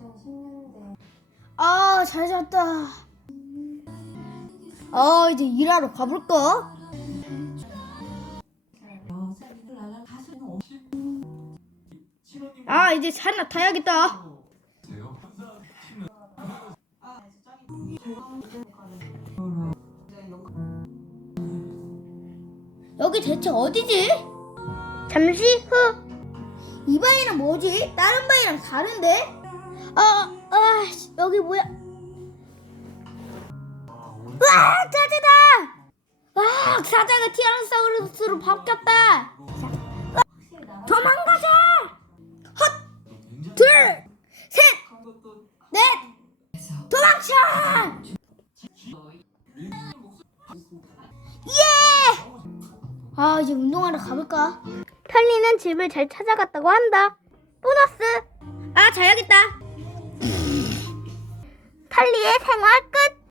2010년대 아, 잘 잤다. 아, 이제 일하러 가볼까? 아, 이제 자나 타야겠다. 여기 대체 어디지? 잠시 후. 이 바위는 뭐지? 다른 바위랑 다른데? 아, 아, 씨, 여기 뭐야? 와, 짜자다! 와, 사자가 티라노사우루스로 바뀌었다. 자, 아, 도망가자! 헛, 둘, 셋, 넷, 도망쳐! 예! 아, 이제 운동하러 가볼까? 털리는 집을 잘 찾아갔다고 한다. 보너스! 탈리의 생활 끝!